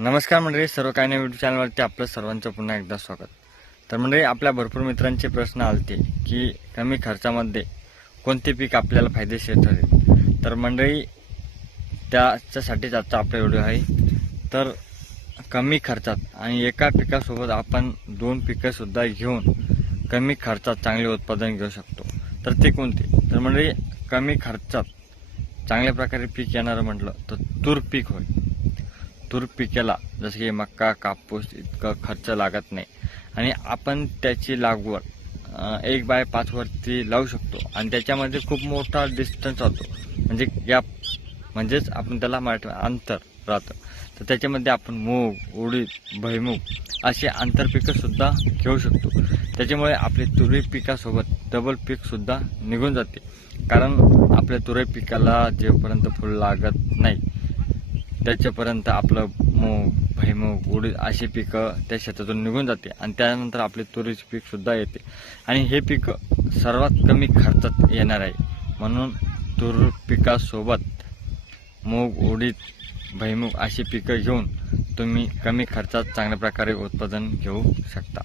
नमस्कार मंडळी सर्व काही नाही यूट्यूब चॅनलवरती आपलं सर्वांचं पुन्हा एकदा स्वागत. तर मंडळी आपल्या भरपूर मित्रांचे प्रश्न आलते की कमी खर्चामध्ये कोणते पीक आपल्याला फायदेशीर ठरेल? तर मंडळी त्याच्यासाठीच आजचा आपला व्हिडिओ आहे. तर कमी खर्चात आणि एका पिकासोबत आपण दोन पिकंसुद्धा घेऊन कमी खर्चात चांगले उत्पादन घेऊ शकतो. तर ते कोणते? तर मंडळी कमी खर्चात चांगल्या प्रकारे पीक येणारं म्हटलं तर तूर पीक होय. तूर पिकाला जसं की मक्का कापूस इतकं खर्च लागत नाही. आणि आपण त्याची लागवड एक बाय पाचवरती लावू शकतो. आणि त्याच्यामध्ये खूप मोठा डिस्टन्स राहतो म्हणजे गॅप म्हणजेच आपण त्याला मराठी अंतर राहतं. तर त्याच्यामध्ये आपण मूग उडीद भुईमूग अशी आंतरपिकंसुद्धा घेऊ शकतो. त्याच्यामुळे आपले तुरी पिकासोबत डबल पीकसुद्धा निघून जाते. कारण आपल्या तुरई पिकाला जेवपर्यंत फुल लागत नाही त्याच्यापर्यंत आपलं मूग भैमूग उडीद अशी पिकं त्या शेतातून निघून जाते आणि त्यानंतर आपले तुरीचे पीकसुद्धा येते. आणि हे पीक सर्वात कमी खर्चात येणार आहे. म्हणून तूर पिकासोबत मूग उडीद भैमूग अशी पिकं घेऊन तुम्ही कमी खर्चात चांगल्या प्रकारे उत्पादन घेऊ शकता.